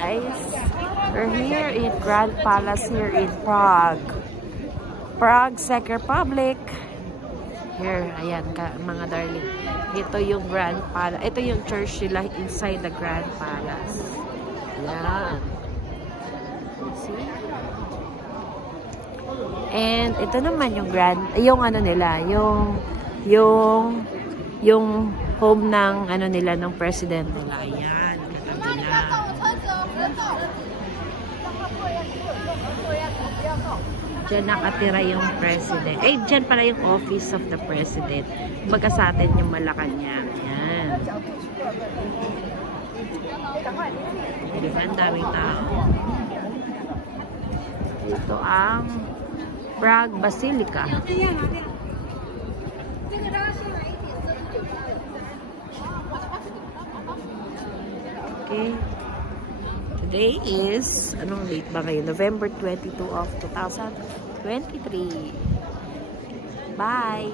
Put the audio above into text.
guys. We're here in Grand Palace here in Prague. Prague, Czech Republic. Here, ayan mga darling. Ito yung Grand Palace. Ito yung church nila inside the Grand Palace. Ayan. See? And ito naman yung ano nila, yung home ng ano nila ng president nila. Ayan, katabi na. Diyan nakatira yung president. Eh, diyan pala yung office of the president. Baga sa atin yung Malacanang. Ayan. Diba, ang daming tao. Ito ang Prague Basilica. Okay. Today is, anong date ba kayo? November 22 of 2023. Bye!